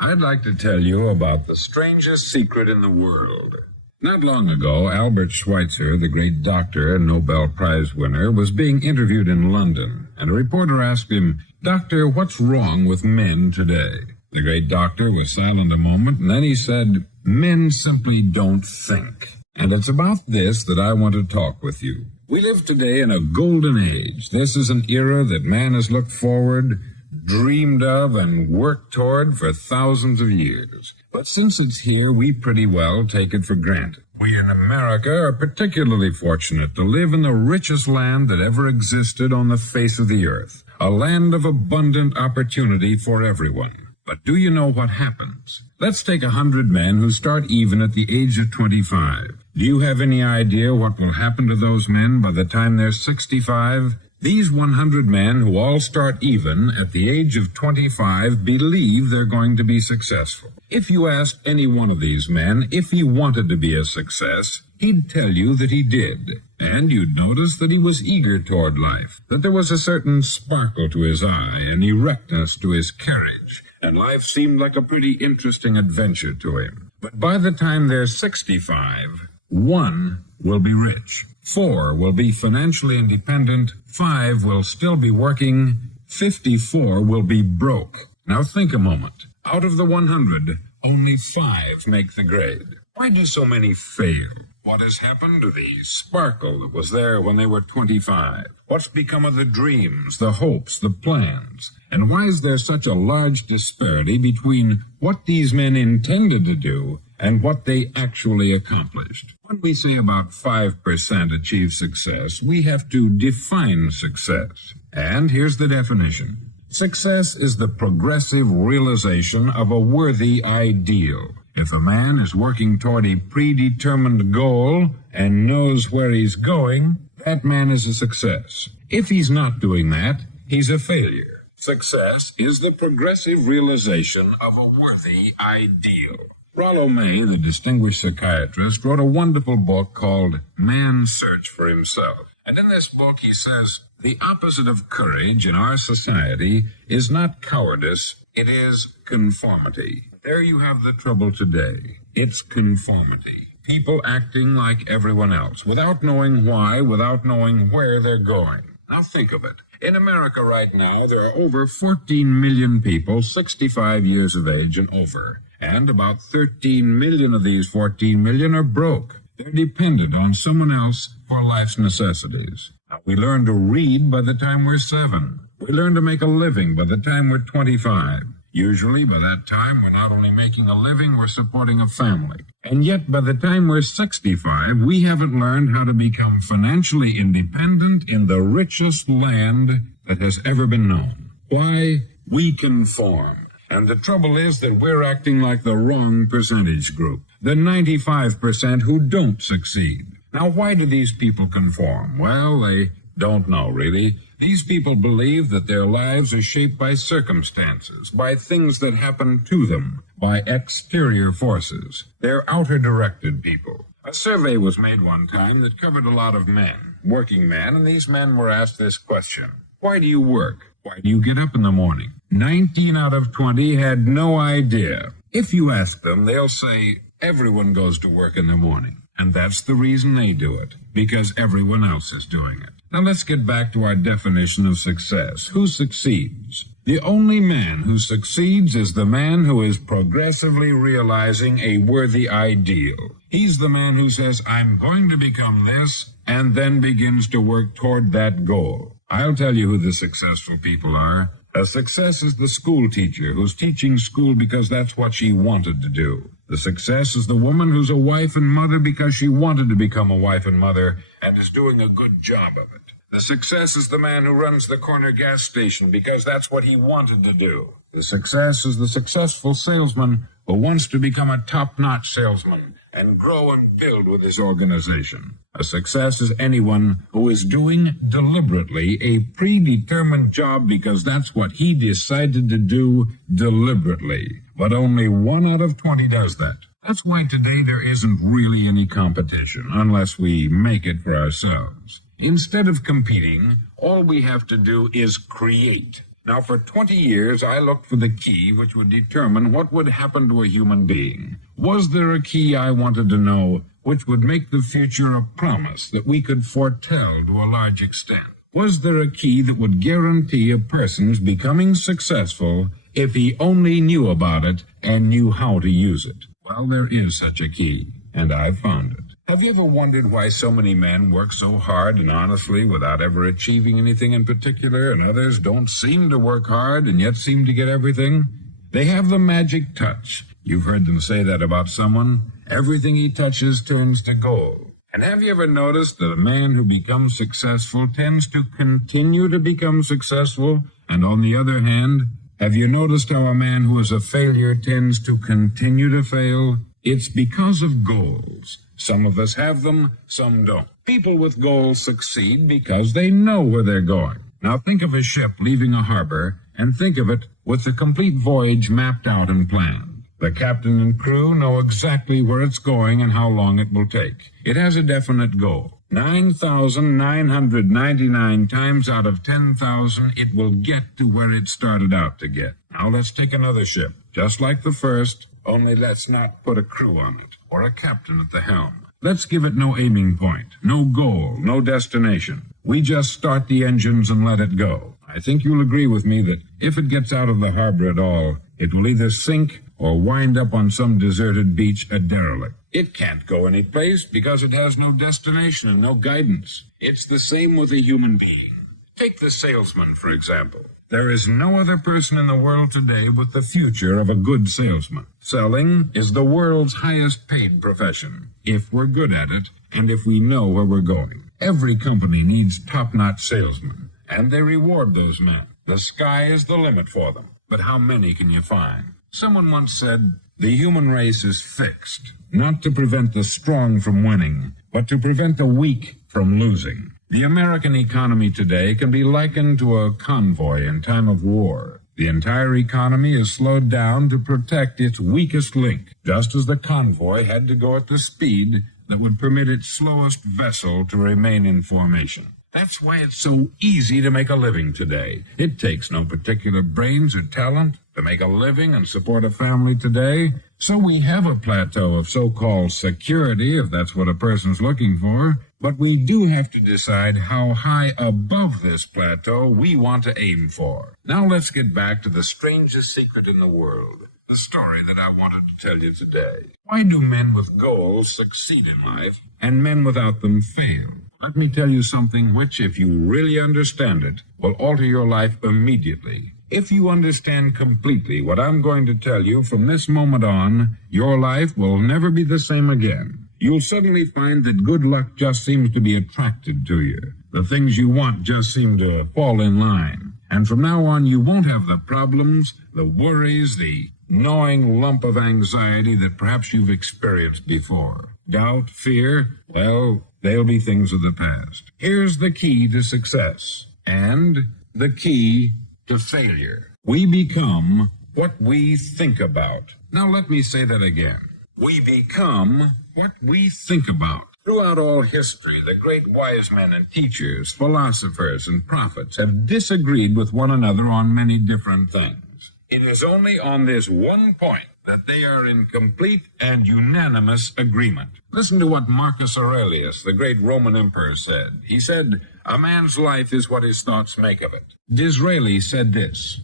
I'd like to tell you about the strangest secret in the world. Not long ago, Albert Schweitzer, the great doctor and Nobel Prize winner, was being interviewed in London, and a reporter asked him, "Doctor, what's wrong with men today?" The great doctor was silent a moment, and then he said, "Men simply don't think." And it's about this that I want to talk with you. We live today in a golden age. This is an era that man has looked forward, dreamed of, and worked toward for thousands of years. But since it's here, we pretty well take it for granted. We in America are particularly fortunate to live in the richest land that ever existed on the face of the earth, a land of abundant opportunity for everyone. But do you know what happens? Let's take 100 men who start even at the age of 25. Do you have any idea what will happen to those men by the time they're 65? These 100 men who all start even at the age of 25 believe they're going to be successful. If you asked any one of these men if he wanted to be a success, he'd tell you that he did. And you'd notice that he was eager toward life, that there was a certain sparkle to his eye, an erectness to his carriage, and life seemed like a pretty interesting adventure to him. But by the time they're 65, 1 will be rich, 4 will be financially independent, 5 will still be working, 54 will be broke. Now think a moment. Out of the 100, only 5 make the grade. Why do so many fail? What has happened to the sparkle that was there when they were 25? What's become of the dreams, the hopes, the plans? And why is there such a large disparity between what these men intended to do and what they actually accomplished? When we say about 5% achieve success, we have to define success. And here's the definition. Success is the progressive realization of a worthy ideal. If a man is working toward a predetermined goal and knows where he's going, that man is a success. If he's not doing that, he's a failure. Success is the progressive realization of a worthy ideal. Rollo May, the distinguished psychiatrist, wrote a wonderful book called Man's Search for Himself. And in this book he says, the opposite of courage in our society is not cowardice, it is conformity. There you have the trouble today. It's conformity. People acting like everyone else, without knowing why, without knowing where they're going. Now think of it. In America right now, there are over 14 million people 65 years of age and over. And about 13 million of these 14 million are broke. They're dependent on someone else for life's necessities. Now, we learn to read by the time we're 7. We learn to make a living by the time we're 25. Usually, by that time, we're not only making a living, we're supporting a family. And yet, by the time we're 65, we haven't learned how to become financially independent in the richest land that has ever been known. Why? We conform. And the trouble is that we're acting like the wrong percentage group, the 95% who don't succeed. Now, why do these people conform? Well, they don't know, really. These people believe that their lives are shaped by circumstances, by things that happen to them, by exterior forces. They're outer-directed people. A survey was made one time that covered a lot of men, working men, and these men were asked this question. Why do you work? Why do you get up in the morning? 19 out of 20 had no idea. If you ask them, they'll say, everyone goes to work in the morning. And that's the reason they do it, because everyone else is doing it. Now let's get back to our definition of success. Who succeeds? The only man who succeeds is the man who is progressively realizing a worthy ideal. He's the man who says, I'm going to become this, and then begins to work toward that goal. I'll tell you who the successful people are. A success is the school teacher who's teaching school because that's what she wanted to do. The success is the woman who's a wife and mother because she wanted to become a wife and mother and is doing a good job of it. The success is the man who runs the corner gas station because that's what he wanted to do. The success is the successful salesman who wants to become a top-notch salesman and grow and build with his organization. A success is anyone who is doing deliberately a predetermined job because that's what he decided to do deliberately. But only 1 out of 20 does that. That's why today there isn't really any competition unless we make it for ourselves. Instead of competing, all we have to do is create. Now, for 20 years, I looked for the key which would determine what would happen to a human being. Was there a key, I wanted to know, which would make the future a promise that we could foretell to a large extent? Was there a key that would guarantee a person's becoming successful if he only knew about it and knew how to use it? Well, there is such a key, and I've found it. Have you ever wondered why so many men work so hard and honestly without ever achieving anything in particular, and others don't seem to work hard and yet seem to get everything? They have the magic touch. You've heard them say that about someone. Everything he touches turns to gold. And have you ever noticed that a man who becomes successful tends to continue to become successful? And on the other hand, have you noticed how a man who is a failure tends to continue to fail? It's because of goals. Some of us have them, some don't. People with goals succeed because they know where they're going. Now think of a ship leaving a harbor, and think of it with the complete voyage mapped out and planned. The captain and crew know exactly where it's going and how long it will take. It has a definite goal. 9,999 times out of 10,000, it will get to where it started out to get. Now let's take another ship, just like the first, only let's not put a crew on it, or a captain at the helm. Let's give it no aiming point, no goal, no destination. We just start the engines and let it go. I think you'll agree with me that if it gets out of the harbor at all, it will either sink or wind up on some deserted beach a derelict. It can't go any place because it has no destination and no guidance. It's the same with a human being. Take the salesman, for example. There is no other person in the world today with the future of a good salesman. Selling is the world's highest paid profession, if we're good at it and if we know where we're going. Every company needs top-notch salesmen, and they reward those men. The sky is the limit for them, but how many can you find? Someone once said, the human race is fixed, not to prevent the strong from winning, but to prevent the weak from losing. The American economy today can be likened to a convoy in time of war. The entire economy is slowed down to protect its weakest link, just as the convoy had to go at the speed that would permit its slowest vessel to remain in formation. That's why it's so easy to make a living today. It takes no particular brains or talent to make a living and support a family today. So we have a plateau of so-called security, if that's what a person's looking for. But we do have to decide how high above this plateau we want to aim for. Now let's get back to the strangest secret in the world. The story that I wanted to tell you today. Why do men with goals succeed in life and men without them fail? Let me tell you something which, if you really understand it, will alter your life immediately. If you understand completely what I'm going to tell you from this moment on, your life will never be the same again. You'll suddenly find that good luck just seems to be attracted to you. The things you want just seem to fall in line. And from now on, you won't have the problems, the worries, the gnawing lump of anxiety that perhaps you've experienced before. Doubt, fear, well, they'll be things of the past. Here's the key to success and the key to failure. We become what we think about. Now let me say that again. We become what we think about. Throughout all history, the great wise men and teachers, philosophers and prophets have disagreed with one another on many different things. It is only on this one point that they are in complete and unanimous agreement. Listen to what Marcus Aurelius, the great Roman emperor, said. He said, "A man's life is what his thoughts make of it." Disraeli said this,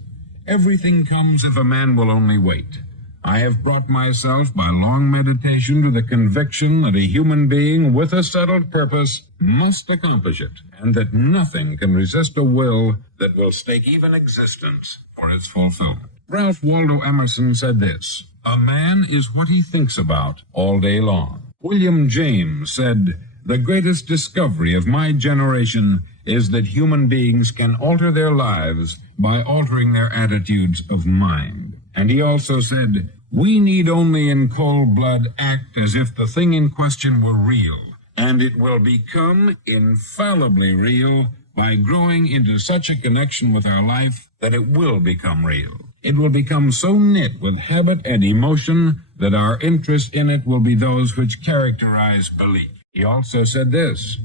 "Everything comes if a man will only wait. I have brought myself by long meditation to the conviction that a human being with a settled purpose must accomplish it, and that nothing can resist a will that will stake even existence for its fulfillment." Ralph Waldo Emerson said this, "A man is what he thinks about all day long." William James said, "The greatest discovery of my generation is that human beings can alter their lives by altering their attitudes of mind." And he also said, "We need only in cold blood act as if the thing in question were real, and it will become infallibly real by growing into such a connection with our life that it will become real. It will become so knit with habit and emotion that our interest in it will be those which characterize belief." He also said this,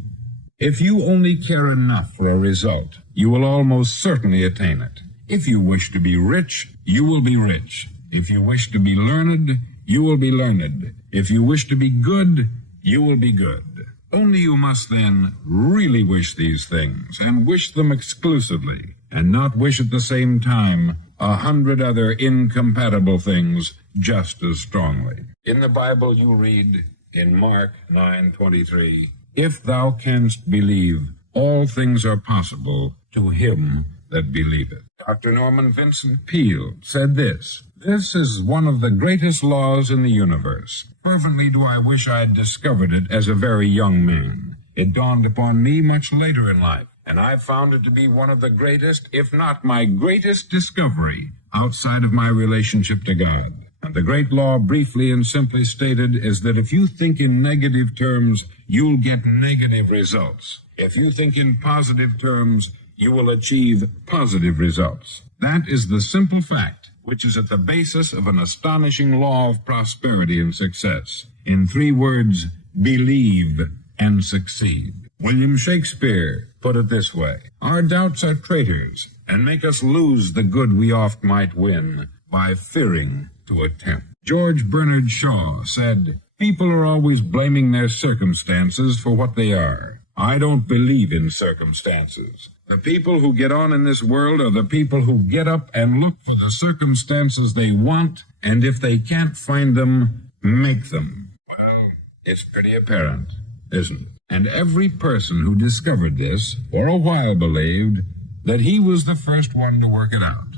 "If you only care enough for a result, you will almost certainly attain it. If you wish to be rich, you will be rich. If you wish to be learned, you will be learned. If you wish to be good, you will be good. Only you must then really wish these things, and wish them exclusively, and not wish at the same time 100 other incompatible things just as strongly. In the Bible you read in Mark 9:23, "If thou canst believe, all things are possible to him that believeth." Dr. Norman Vincent Peale said this, "This is one of the greatest laws in the universe. Fervently do I wish I had discovered it as a very young man. It dawned upon me much later in life, and I found it to be one of the greatest, if not my greatest discovery outside of my relationship to God. And the great law, briefly and simply stated, is that if you think in negative terms, you'll get negative results. If you think in positive terms, you will achieve positive results. That is the simple fact which is at the basis of an astonishing law of prosperity and success. In 3 words, believe and succeed." William Shakespeare put it this way, "Our doubts are traitors, and make us lose the good we oft might win by fearing to attempt." George Bernard Shaw said, "People are always blaming their circumstances for what they are. I don't believe in circumstances. The people who get on in this world are the people who get up and look for the circumstances they want, and if they can't find them, make them." Well, it's pretty apparent, isn't it? And every person who discovered this for a while believed that he was the first one to work it out.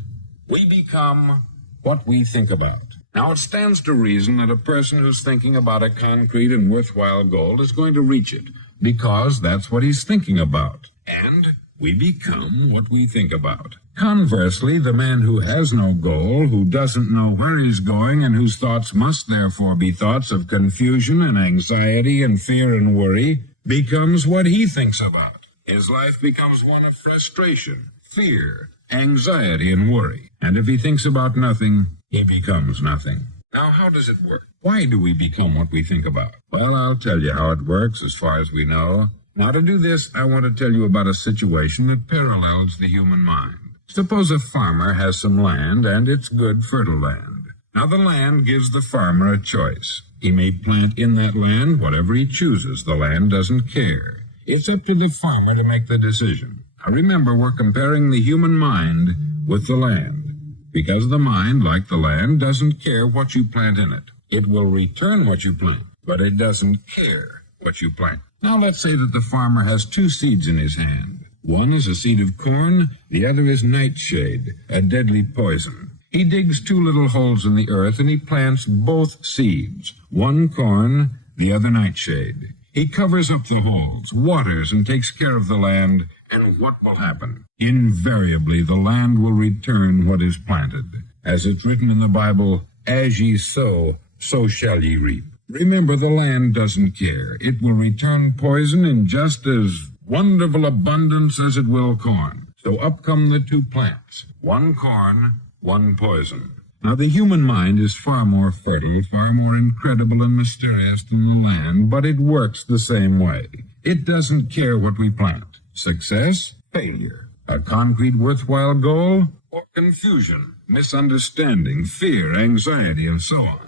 We become what we think about. Now, it stands to reason that a person who's thinking about a concrete and worthwhile goal is going to reach it, because that's what he's thinking about. And we become what we think about. Conversely, the man who has no goal, who doesn't know where he's going, and whose thoughts must therefore be thoughts of confusion and anxiety and fear and worry, becomes what he thinks about. His life becomes one of frustration, fear, anxiety, and worry. And if he thinks about nothing, he becomes nothing. Now, how does it work? Why do we become what we think about? Well, I'll tell you how it works as far as we know. Now, to do this, I want to tell you about a situation that parallels the human mind. Suppose a farmer has some land, and it's good, fertile land. Now, the land gives the farmer a choice. He may plant in that land whatever he chooses. The land doesn't care. It's up to the farmer to make the decision. Now, remember, we're comparing the human mind with the land, because the mind, like the land, doesn't care what you plant in it. It will return what you plant, but it doesn't care what you plant. Now, let's say that the farmer has 2 seeds in his hand. One is a seed of corn, the other is nightshade, a deadly poison. He digs 2 little holes in the earth, and he plants both seeds, one corn, the other nightshade. He covers up the holes, waters, and takes care of the land, and what will happen? Invariably, the land will return what is planted. As it's written in the Bible, "As ye sow, so shall ye reap." Remember, the land doesn't care. It will return poison in just as wonderful abundance as it will corn. So up come the 2 plants, one corn, one poison. Now, the human mind is far more fertile, far more incredible and mysterious than the land, but it works the same way. It doesn't care what we plant. Success, failure, a concrete worthwhile goal, or confusion, misunderstanding, fear, anxiety, and so on.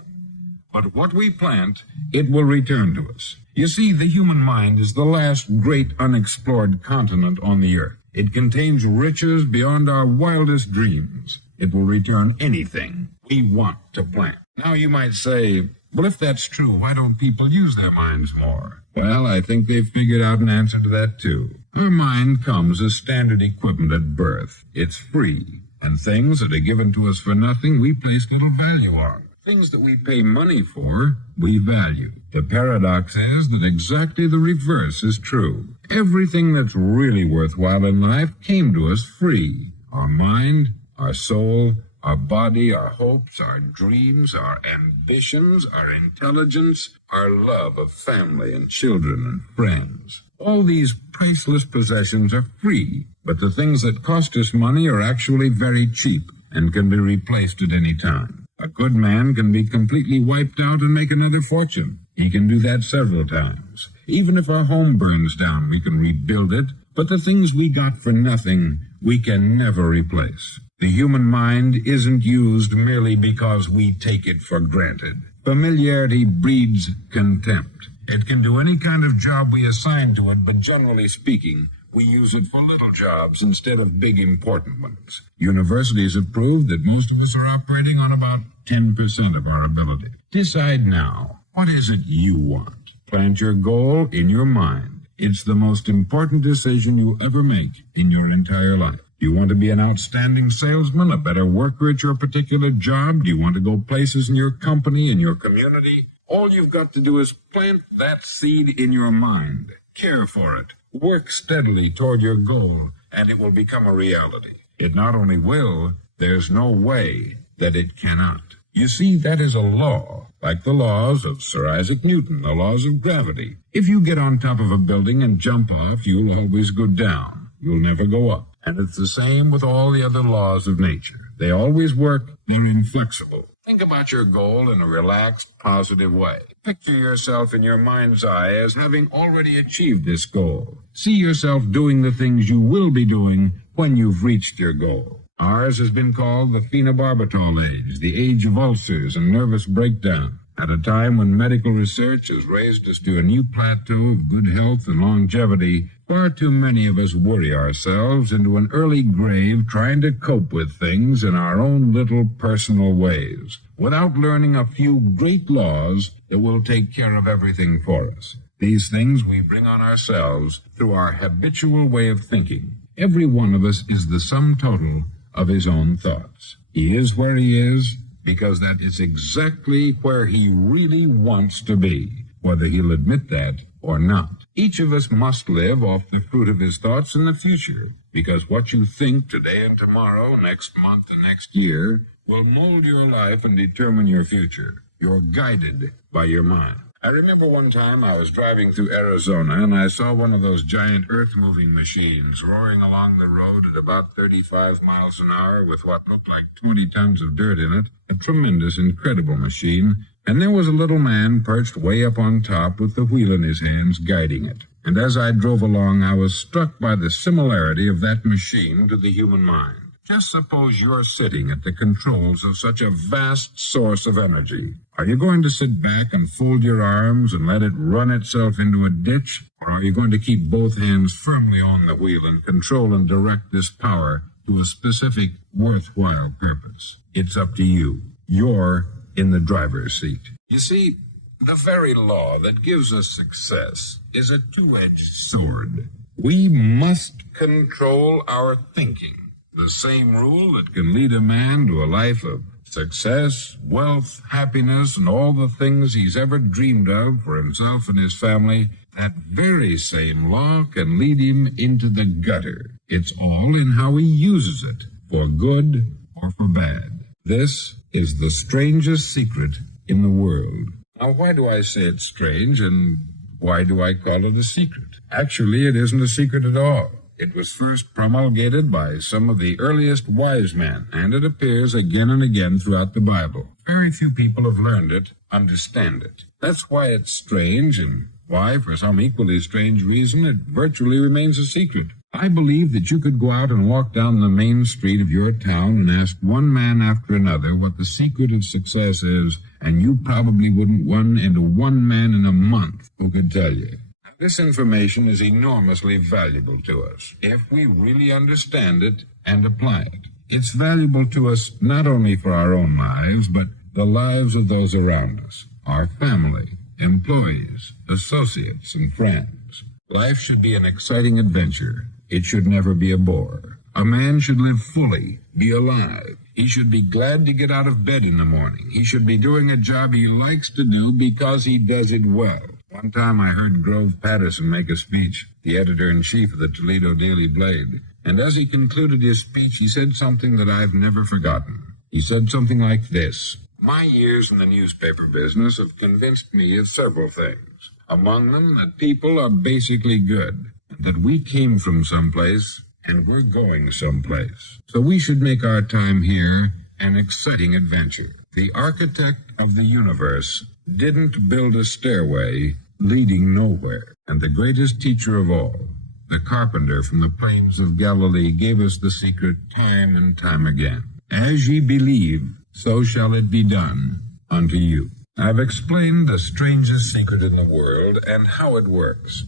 But what we plant, it will return to us. You see, the human mind is the last great unexplored continent on the earth. It contains riches beyond our wildest dreams. It will return anything we want to plant. Now, you might say, well, if that's true, why don't people use their minds more? Well, I think they've figured out an answer to that, too. Our mind comes as standard equipment at birth. It's free, and things that are given to us for nothing, we place little value on. Things that we pay money for, we value. The paradox is that exactly the reverse is true. Everything that's really worthwhile in life came to us free. Our mind, our soul, our body, our hopes, our dreams, our ambitions, our intelligence, our love of family and children and friends. All these priceless possessions are free, but the things that cost us money are actually very cheap and can be replaced at any time. A good man can be completely wiped out and make another fortune. He can do that several times. Even if our home burns down, we can rebuild it, but the things we got for nothing, we can never replace. The human mind isn't used merely because we take it for granted. Familiarity breeds contempt. It can do any kind of job we assign to it, but generally speaking, we use it for little jobs instead of big important ones. Universities have proved that most of us are operating on about 10% of our ability. Decide now, what is it you want? Plant your goal in your mind. It's the most important decision you ever make in your entire life. Do you want to be an outstanding salesman, a better worker at your particular job? Do you want to go places in your company, in your community? All you've got to do is plant that seed in your mind. Care for it. Work steadily toward your goal, and it will become a reality. It not only will, there's no way that it cannot. You see, that is a law, like the laws of Sir Isaac Newton, the laws of gravity. If you get on top of a building and jump off, you'll always go down. You'll never go up. And it's the same with all the other laws of nature. They always work. They're inflexible. Think about your goal in a relaxed, positive way. Picture yourself in your mind's eye as having already achieved this goal. See yourself doing the things you will be doing when you've reached your goal. Ours has been called the phenobarbital age, the age of ulcers and nervous breakdown. At a time when medical research has raised us to a new plateau of good health and longevity, far too many of us worry ourselves into an early grave trying to cope with things in our own little personal ways, without learning a few great laws that will take care of everything for us. These things we bring on ourselves through our habitual way of thinking. Every one of us is the sum total of his own thoughts. He is where he is because that is exactly where he really wants to be, whether he'll admit that or not. Each of us must live off the fruit of his thoughts in the future, because what you think today and tomorrow, next month and next year, will mold your life and determine your future. You're guided by your mind. I remember one time I was driving through Arizona and I saw one of those giant earth-moving machines roaring along the road at about 35 miles an hour with what looked like 20 tons of dirt in it. A tremendous, incredible machine. And there was a little man perched way up on top with the wheel in his hands guiding it. And as I drove along, I was struck by the similarity of that machine to the human mind. Just suppose you're sitting at the controls of such a vast source of energy. Are you going to sit back and fold your arms and let it run itself into a ditch? Or are you going to keep both hands firmly on the wheel and control and direct this power to a specific, worthwhile purpose? It's up to you. You're in the driver's seat. You see, the very law that gives us success is a two-edged sword. We must control our thinking. The same rule that can lead a man to a life of success, wealth, happiness, and all the things he's ever dreamed of for himself and his family, that very same law can lead him into the gutter. It's all in how he uses it, for good or for bad. This is the strangest secret in the world. Now, why do I say it's strange, and why do I call it a secret? Actually, it isn't a secret at all. It was first promulgated by some of the earliest wise men, and it appears again and again throughout the Bible. Very few people have learned it, understand it. That's why it's strange, and why, for some equally strange reason, it virtually remains a secret. I believe that you could go out and walk down the main street of your town and ask one man after another what the secret of success is, and you probably wouldn't run into one man in a month who could tell you. This information is enormously valuable to us if we really understand it and apply it. It's valuable to us not only for our own lives, but the lives of those around us, our family, employees, associates, and friends. Life should be an exciting adventure. It should never be a bore. A man should live fully, be alive. He should be glad to get out of bed in the morning. He should be doing a job he likes to do because he does it well. One time I heard Grove Patterson make a speech, the editor-in-chief of the Toledo Daily Blade, and as he concluded his speech, he said something that I've never forgotten. He said something like this: "My years in the newspaper business have convinced me of several things. Among them, that people are basically good, that we came from someplace and we're going someplace. So we should make our time here an exciting adventure. The architect of the universe didn't build a stairway leading nowhere. And the greatest teacher of all the carpenter from the plains of Galilee, gave us the secret time and time again. As ye believe, so shall it be done unto you. I've explained the strangest secret in the world and how it works.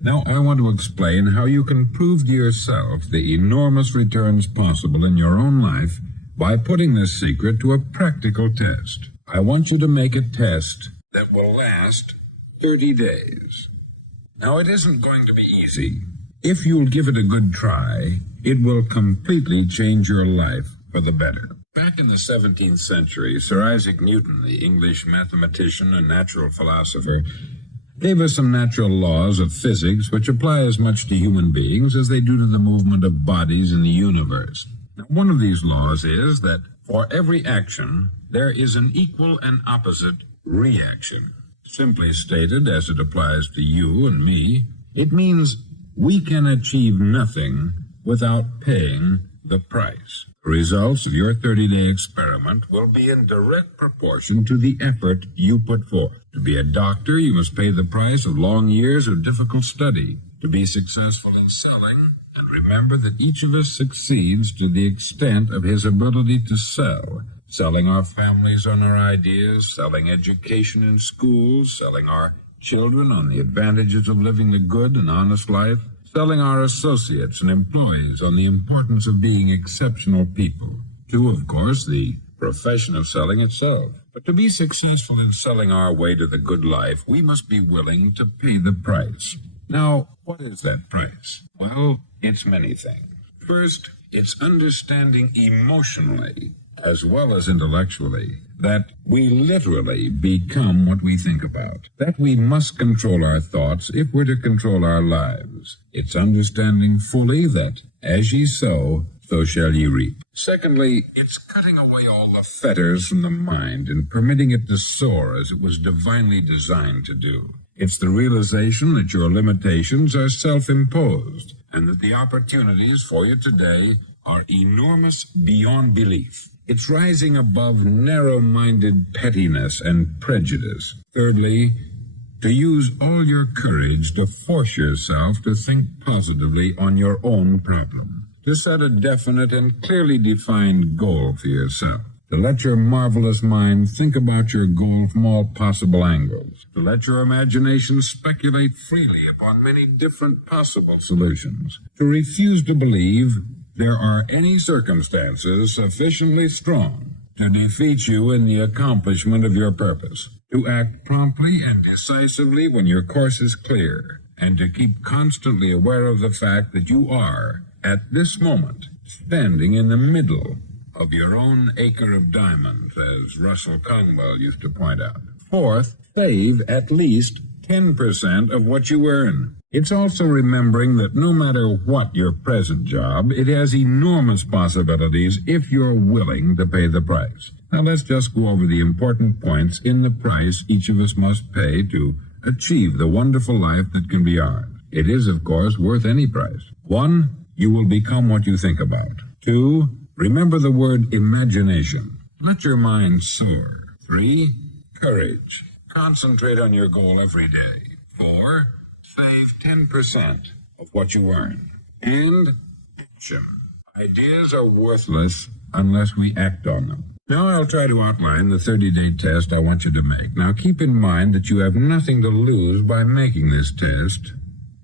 Now I want to explain how you can prove to yourself the enormous returns possible in your own life by putting this secret to a practical test. I want you to make a test that will last 30 days. Now, it isn't going to be easy. If you'll give it a good try, it will completely change your life for the better. Back in the 17th century, Sir Isaac Newton, the English mathematician and natural philosopher, gave us some natural laws of physics which apply as much to human beings as they do to the movement of bodies in the universe. Now, one of these laws is that for every action, there is an equal and opposite reaction. Simply stated, as it applies to you and me, it means we can achieve nothing without paying the price. The results of your 30-day experiment will be in direct proportion to the effort you put forth. To be a doctor, you must pay the price of long years of difficult study. To be successful in selling, and remember that each of us succeeds to the extent of his ability to sell. Selling our families on our ideas, selling education in schools, selling our children on the advantages of living a good and honest life, selling our associates and employees on the importance of being exceptional people. To, of course, the profession of selling itself. But to be successful in selling our way to the good life, we must be willing to pay the price. Now, what is that price? Well, it's many things. First, it's understanding emotionally, as well as intellectually, that we literally become what we think about. That we must control our thoughts if we're to control our lives. It's understanding fully that, as ye sow, so shall ye reap. Secondly, it's cutting away all the fetters from the mind and permitting it to soar as it was divinely designed to do. It's the realization that your limitations are self-imposed and that the opportunities for you today are enormous beyond belief. It's rising above narrow-minded pettiness and prejudice. Thirdly, to use all your courage to force yourself to think positively on your own problem. To set a definite and clearly defined goal for yourself. To let your marvelous mind think about your goal from all possible angles. To let your imagination speculate freely upon many different possible solutions. To refuse to believe there are any circumstances sufficiently strong to defeat you in the accomplishment of your purpose, to act promptly and decisively when your course is clear, and to keep constantly aware of the fact that you are, at this moment, standing in the middle of your own acre of diamonds, as Russell Conwell used to point out. Fourth, save at least 10% of what you earn. It's also remembering that no matter what your present job, it has enormous possibilities if you're willing to pay the price. Now let's just go over the important points in the price each of us must pay to achieve the wonderful life that can be ours. It is, of course, worth any price. 1, you will become what you think about. 2, remember the word imagination. Let your mind soar. 3, courage. Concentrate on your goal every day. 4, save 10% of what you earn. And action. Ideas are worthless unless we act on them. Now I'll try to outline the 30-day test I want you to make. Now keep in mind that you have nothing to lose by making this test,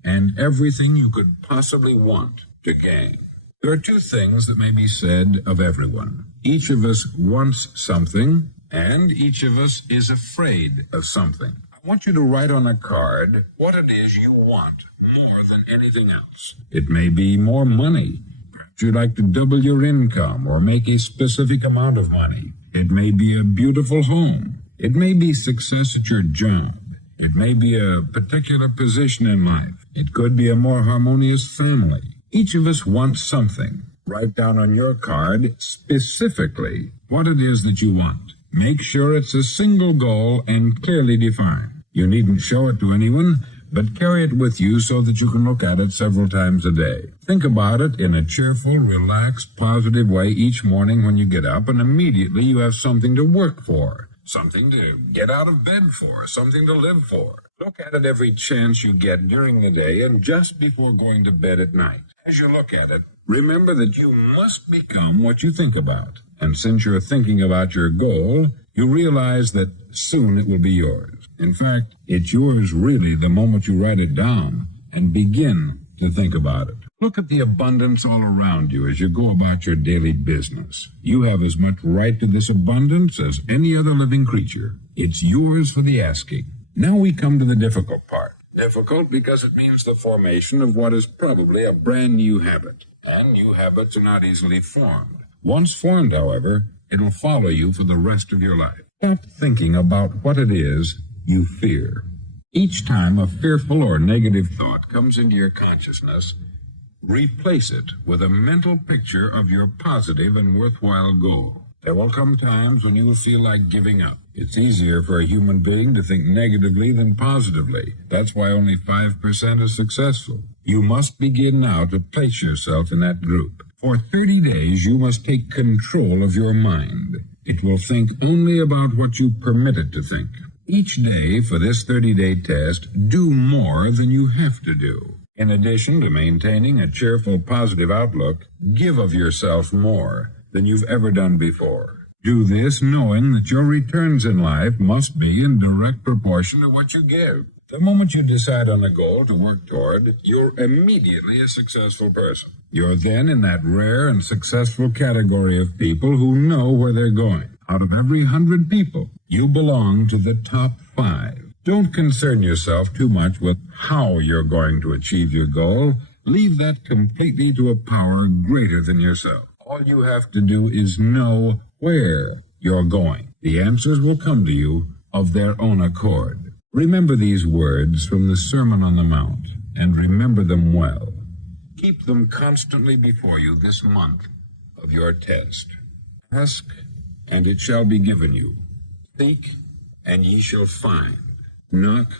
and everything you could possibly want to gain. There are 2 things that may be said of everyone. Each of us wants something, and each of us is afraid of something. I want you to write on a card what it is you want more than anything else. It may be more money. Perhaps you'd like to double your income or make a specific amount of money. It may be a beautiful home. It may be success at your job. It may be a particular position in life. It could be a more harmonious family. Each of us wants something. Write down on your card specifically what it is that you want. Make sure it's a single goal and clearly defined. You needn't show it to anyone, but carry it with you so that you can look at it several times a day. Think about it in a cheerful, relaxed, positive way each morning when you get up, and immediately you have something to work for, something to get out of bed for, something to live for. Look at it every chance you get during the day and just before going to bed at night. As you look at it, remember that you must become what you think about. And since you're thinking about your goal, you realize that soon it will be yours. In fact, it's yours really the moment you write it down and begin to think about it. Look at the abundance all around you as you go about your daily business. You have as much right to this abundance as any other living creature. It's yours for the asking. Now we come to the difficult part. Difficult because it means the formation of what is probably a brand new habit. And new habits are not easily formed. Once formed, however, it'll follow you for the rest of your life. Stop thinking about what it is you fear. Each time a fearful or negative thought comes into your consciousness, replace it with a mental picture of your positive and worthwhile goal. There will come times when you will feel like giving up. It's easier for a human being to think negatively than positively. That's why only 5% is successful. You must begin now to place yourself in that group. For 30 days, you must take control of your mind. It will think only about what you permit it to think. Each day for this 30-day test, do more than you have to do. In addition to maintaining a cheerful, positive outlook, give of yourself more than you've ever done before. Do this knowing that your returns in life must be in direct proportion to what you give. The moment you decide on a goal to work toward, you're immediately a successful person. You're then in that rare and successful category of people who know where they're going. Out of every 100 people, you belong to the top 5. Don't concern yourself too much with how you're going to achieve your goal. Leave that completely to a power greater than yourself. All you have to do is know where you're going. The answers will come to you of their own accord. Remember these words from the Sermon on the Mount, and remember them well. Keep them constantly before you this month of your test. Ask, and it shall be given you. Seek, and ye shall find. Knock,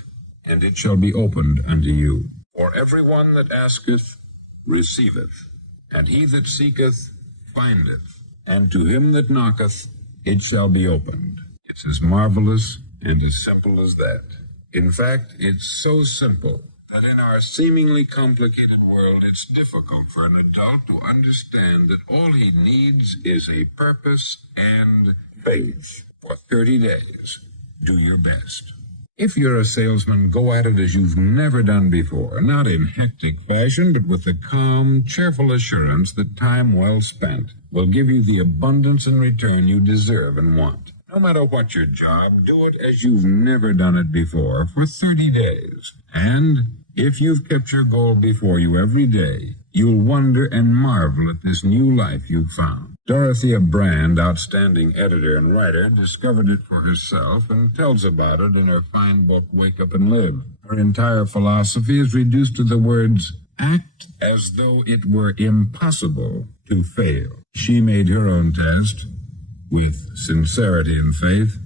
and it shall be opened unto you. For every one that asketh, receiveth, and he that seeketh, findeth, and to him that knocketh, it shall be opened. It's as marvelous and as simple as that. In fact, it's so simple that in our seemingly complicated world, it's difficult for an adult to understand that all he needs is a purpose and faith. For 30 days, do your best. If you're a salesman, go at it as you've never done before, not in hectic fashion, but with the calm, cheerful assurance that time well spent will give you the abundance in return you deserve and want. No matter what your job, do it as you've never done it before for 30 days. And if you've kept your goal before you every day, you'll wonder and marvel at this new life you've found. Dorothea Brand, outstanding editor and writer, discovered it for herself and tells about it in her fine book, Wake Up and Live. Her entire philosophy is reduced to the words, act as though it were impossible to fail. She made her own test with sincerity and faith,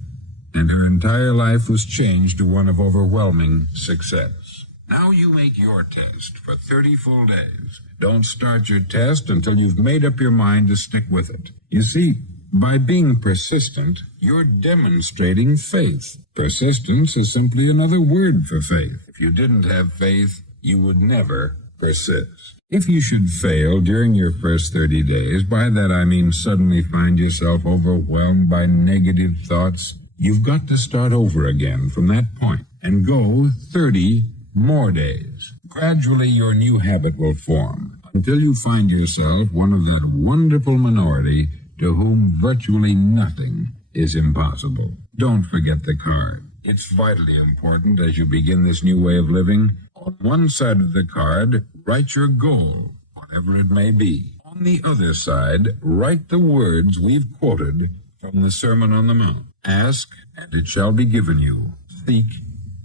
and her entire life was changed to one of overwhelming success. Now you make your test for 30 full days. Don't start your test until you've made up your mind to stick with it. You see, by being persistent, you're demonstrating faith. Persistence is simply another word for faith. If you didn't have faith, you would never persist. If you should fail during your first 30 days, by that I mean suddenly find yourself overwhelmed by negative thoughts, you've got to start over again from that point and go 30 more days. Gradually, your new habit will form until you find yourself one of that wonderful minority to whom virtually nothing is impossible. Don't forget the card. It's vitally important as you begin this new way of living. On one side of the card, write your goal, whatever it may be. On the other side, write the words we've quoted from the Sermon on the Mount. Ask, and it shall be given you. Seek,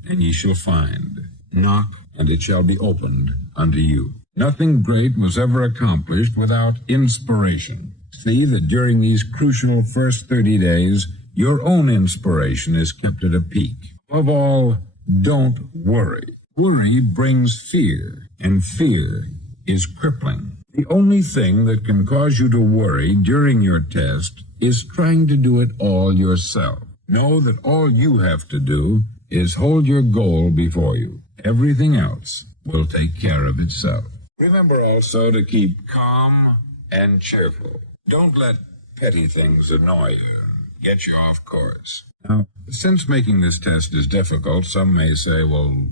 and ye shall find. Knock, and it shall be opened unto you. Nothing great was ever accomplished without inspiration. See that during these crucial first 30 days, your own inspiration is kept at a peak. Above all, don't worry. Worry brings fear, and fear is crippling. The only thing that can cause you to worry during your test is trying to do it all yourself. Know that all you have to do is hold your goal before you. Everything else will take care of itself. Remember also to keep calm and cheerful. Don't let petty things annoy you and get you off course. Now, since making this test is difficult, some may say, well,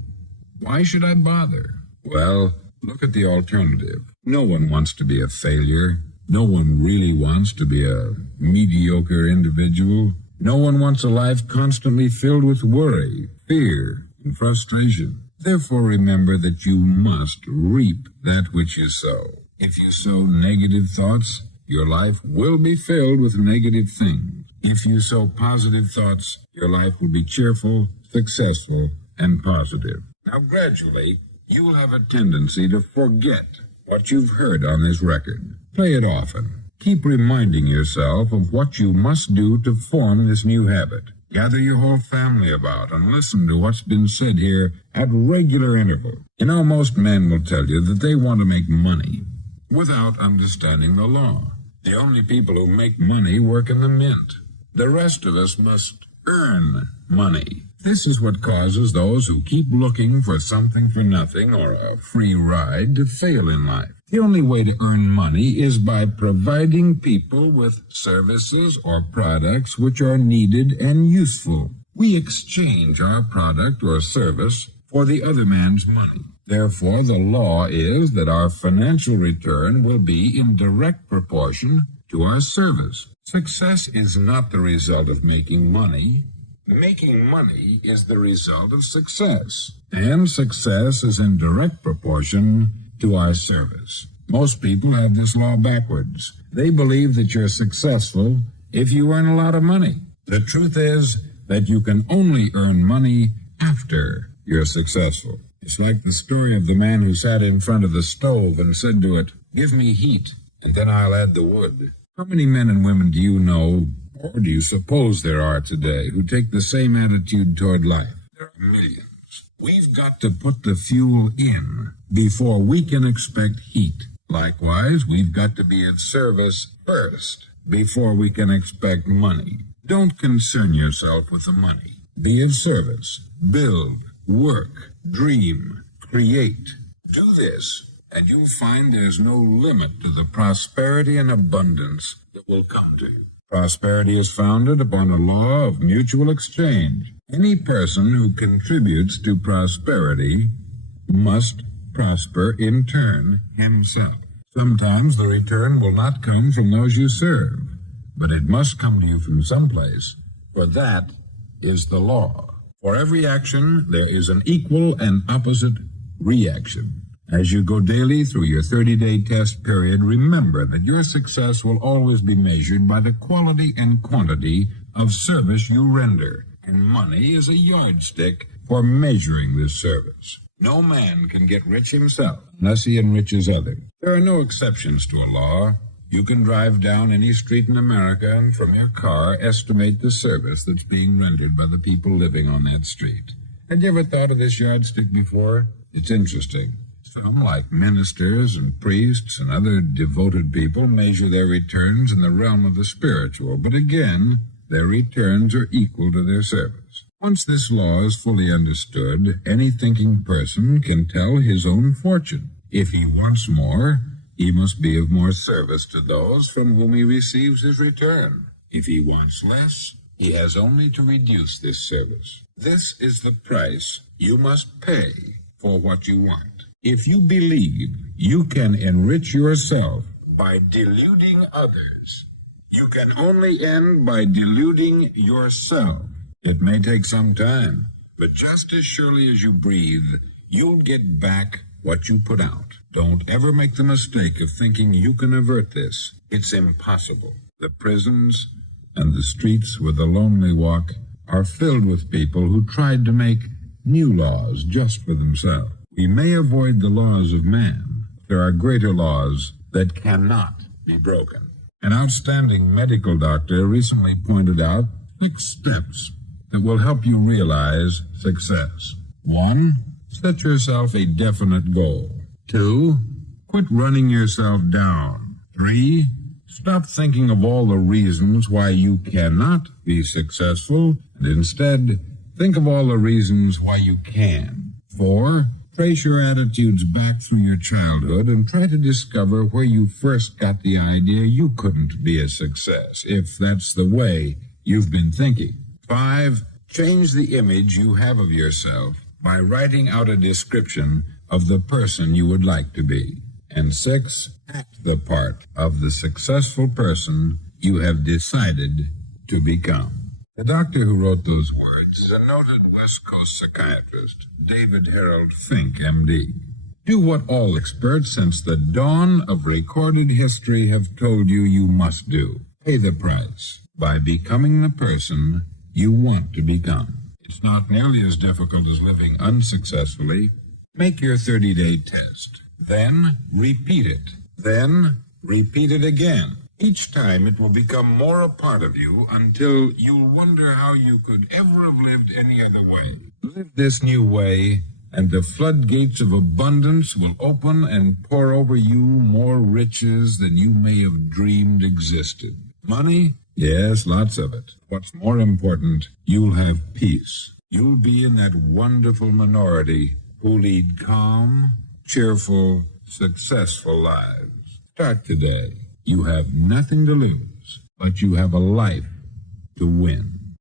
why should I bother? Well, look at the alternative. No one wants to be a failure. No one really wants to be a mediocre individual. No one wants a life constantly filled with worry, fear, and frustration. Therefore, remember that you must reap that which you sow. If you sow negative thoughts, your life will be filled with negative things. If you sow positive thoughts, your life will be cheerful, successful, and positive. Now, gradually, you will have a tendency to forget what you've heard on this record. Play it often. Keep reminding yourself of what you must do to form this new habit. Gather your whole family about and listen to what's been said here at regular intervals. You know, most men will tell you that they want to make money without understanding the law. The only people who make money work in the mint. The rest of us must earn money. This is what causes those who keep looking for something for nothing or a free ride to fail in life. The only way to earn money is by providing people with services or products which are needed and useful. We exchange our product or service for the other man's money. Therefore, the law is that our financial return will be in direct proportion to our service. Success is not the result of making money. Making money is the result of success, and success is in direct proportion to our service. Most people have this law backwards. They believe that you're successful if you earn a lot of money. The truth is that you can only earn money after you're successful. It's like the story of the man who sat in front of the stove and said to it, "Give me heat, and then I'll add the wood." How many men and women do you know, or do you suppose there are today, who take the same attitude toward life? There are millions. We've got to put the fuel in before we can expect heat. Likewise, we've got to be of service first before we can expect money. Don't concern yourself with the money. Be of service. Build, work, dream, create. Do this, and you'll find there's no limit to the prosperity and abundance that will come to you. Prosperity is founded upon a law of mutual exchange. Any person who contributes to prosperity must prosper in turn himself. Sometimes the return will not come from those you serve, but it must come to you from someplace, for that is the law. For every action, there is an equal and opposite reaction. As you go daily through your 30-day test period, remember that your success will always be measured by the quality and quantity of service you render, and money is a yardstick for measuring this service. No man can get rich himself unless he enriches others. There are no exceptions to a law. You can drive down any street in America and from your car estimate the service that's being rendered by the people living on that street. Had you ever thought of this yardstick before? It's interesting. Some, like ministers and priests and other devoted people, measure their returns in the realm of the spiritual, but again, their returns are equal to their service. Once this law is fully understood, any thinking person can tell his own fortune. If he wants more, he must be of more service to those from whom he receives his return. If he wants less, he has only to reduce this service. This is the price you must pay for what you want. If you believe you can enrich yourself by deluding others, you can only end by deluding yourself. It may take some time, but just as surely as you breathe, you'll get back what you put out. Don't ever make the mistake of thinking you can avert this. It's impossible. The prisons and the streets where the lonely walk are filled with people who tried to make new laws just for themselves. We may avoid the laws of man. There are greater laws that cannot be broken. An outstanding medical doctor recently pointed out 6 steps that will help you realize success. 1, set yourself a definite goal. 2, quit running yourself down. 3, stop thinking of all the reasons why you cannot be successful, and instead Think of all the reasons why you can. 4. Trace your attitudes back through your childhood and try to discover where you first got the idea you couldn't be a success, if that's the way you've been thinking. 5. Change the image you have of yourself by writing out a description of the person you would like to be. And 6. Act the part of the successful person you have decided to become. The doctor who wrote those words is a noted West Coast psychiatrist, David Harold Fink, M.D. Do what all experts since the dawn of recorded history have told you you must do. Pay the price by becoming the person you want to become. It's not nearly as difficult as living unsuccessfully. Make your 30-day test. Then repeat it. Then repeat it again. Each time it will become more a part of you until you'll wonder how you could ever have lived any other way. Live this new way, and the floodgates of abundance will open and pour over you more riches than you may have dreamed existed. Money? Yes, lots of it. What's more important, you'll have peace. You'll be in that wonderful minority who lead calm, cheerful, successful lives. Start today. You have nothing to lose, but you have a life to win.